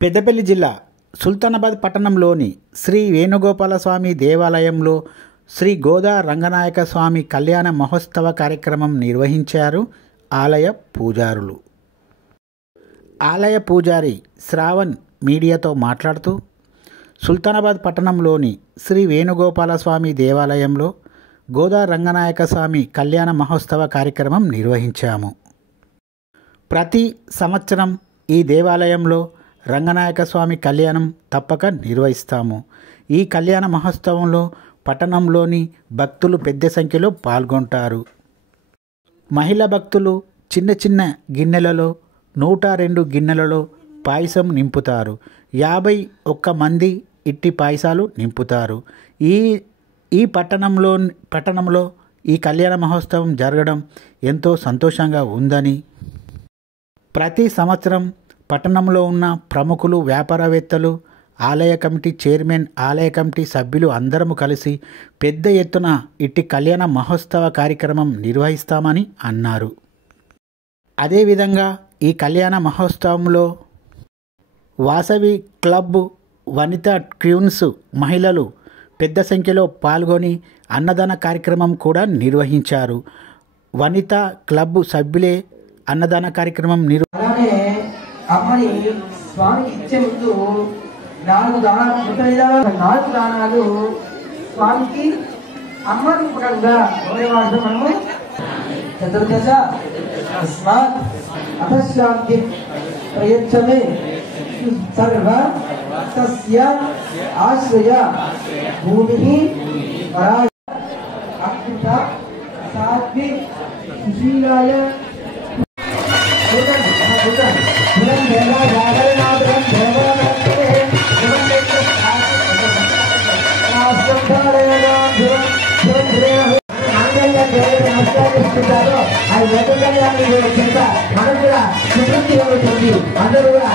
పెద్దపల్లి జిల్లా సుల్తానాబాద్ పట్టణంలోని శ్రీ వేణుగోపాలస్వామి దేవాలయంలో శ్రీ గోదా రంగనాయక స్వామి కళ్యాణ మహోత్సవ కార్యక్రమం నిర్వహించారు ఆలయ పూజారులు. ఆలయ పూజారి శ్రావణ్ మీడియాతో మాట్లాడుతూ, సుల్తానాబాద్ పట్టణంలోని శ్రీ వేణుగోపాలస్వామి దేవాలయంలో గోదా రంగనాయక స్వామి కళ్యాణ మహోత్సవ కార్యక్రమం నిర్వహించాము. ప్రతి సంవత్సరం ఈ దేవాలయంలో రంగనాయక స్వామి కళ్యాణం తప్పక నిర్వహిస్తాము. ఈ కళ్యాణ మహోత్సవంలో పట్టణంలోని భక్తులు పెద్ద సంఖ్యలో పాల్గొంటారు. మహిళా భక్తులు చిన్న చిన్న గిన్నెలలో 102 గిన్నెలలో పాయసం నింపుతారు. 51 మంది ఇట్టి పాయసాలు నింపుతారు. ఈ పట్టణంలో ఈ కళ్యాణ మహోత్సవం జరగడం ఎంతో సంతోషంగా ఉందని, ప్రతి సంవత్సరం పట్టణంలో ఉన్న ప్రముఖులు, వ్యాపారవేత్తలు, ఆలయ కమిటీ చైర్మన్, ఆలయ కమిటీ సభ్యులు అందరము కలిసి పెద్ద ఎత్తున ఇట్టి కళ్యాణ మహోత్సవ కార్యక్రమం నిర్వహిస్తామని అన్నారు. అదేవిధంగా ఈ కళ్యాణ మహోత్సవంలో వాసవి క్లబ్, వనితా క్వీన్స్ మహిళలు పెద్ద సంఖ్యలో పాల్గొని అన్నదాన కార్యక్రమం కూడా నిర్వహించారు. వనితా క్లబ్ సభ్యులే అన్నదాన కార్యక్రమం అమ్మని స్వామికి ఇచ్చే ముందు 4 దానాలు స్వామికి అమ్మ రూపకంగా ఉండేవాళ్ళు. మనము చతుర్దశ తస్మాత్ అపశ్యాంతి ప్రయచ్చమే సర్వ తస్య ఆశ్రయ భూమి పరాయ అకృత సాత్వి సుశీలాయ మనం కూడా అందరూ కూడా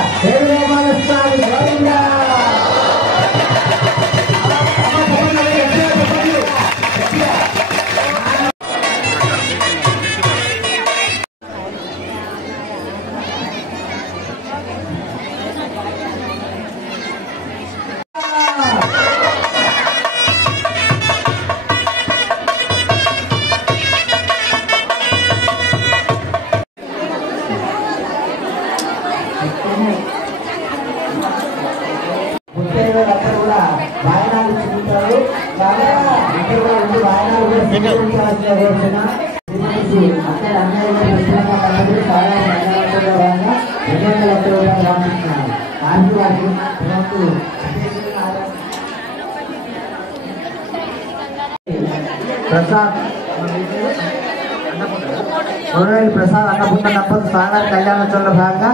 వాయనాలు చూపుతారు. ప్రసాద్ ప్రసాద్ అన్నపూర్ణ దంపతులు స్వామివారి కళ్యాణోత్సవంలో భాగంగా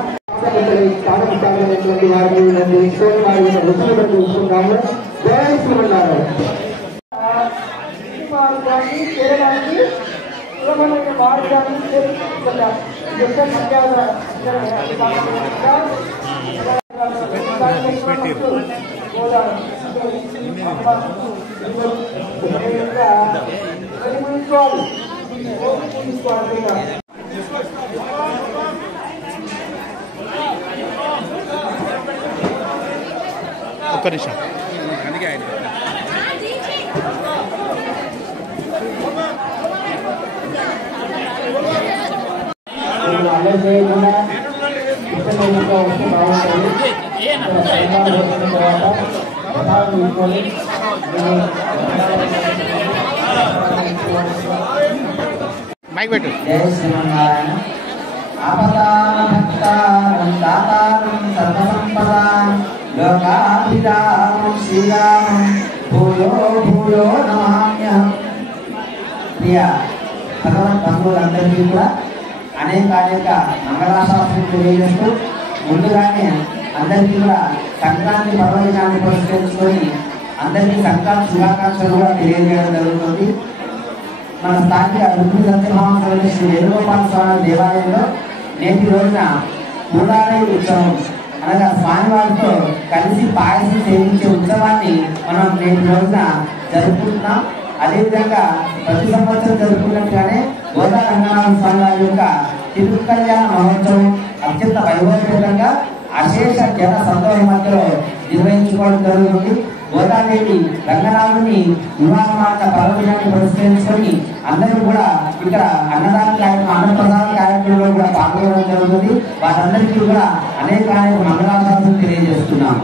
ఒక్క నిమిషం. మైక్ పెట్టు. జయ శ్రీమన్నారాయణ. ఆపదామహత్తారం దాతారం సర్వసంపదాం లోకాభిరామం శ్రీరామం భూయో భూయో నమామ్యహం. ప్రియ భగవన్ బంధువులందరికీ కూడా అనేక మంగళాశాస్త్రం తెలియజేస్తూ, ముందుగానే అందరికీ కూడా సంక్రాంతి పర్వదినాన్ని పురస్కరించుకొని అందరికీ సంక్రాంతి శుభాకాంక్షలు కూడా తెలియజేయడం జరుగుతుంది. మన స్థానిక రుక్మిణి సత్యభామ శ్రీ వేణుగోపాల స్వామి దేవాలయంలో నేటి రోజున మూడారి ఉత్సవం అనగా స్వామివారితో కలిసి పాయసం సేవించే ఉత్సవాన్ని మనం నేటి రోజున జరుపుకుంటున్నాం. అదేవిధంగా ప్రతి సంవత్సరం జరుపుకున్నట్టుగానే గోదా రంగనాథ స్వామి వారి యొక్క తిరుకళ్యాణ మహోత్సవం అత్యంత వైభవపేతంగా అశేష జన సంతోష మధ్యలో నిర్వహించుకోవడం జరుగుతుంది. గోదావరి రంగనాథుని వివాహమాన పర్వదినాన్ని పురస్కరించుకొని అందరూ కూడా ఇక్కడ అన్నదాన కార్యక్రమం అన్నప్రసాద కార్యక్రమంలో కూడా పాల్గొనడం జరుగుతుంది. వారందరికీ కూడా అనేక మంగళాశాసనం తెలియజేస్తున్నాం.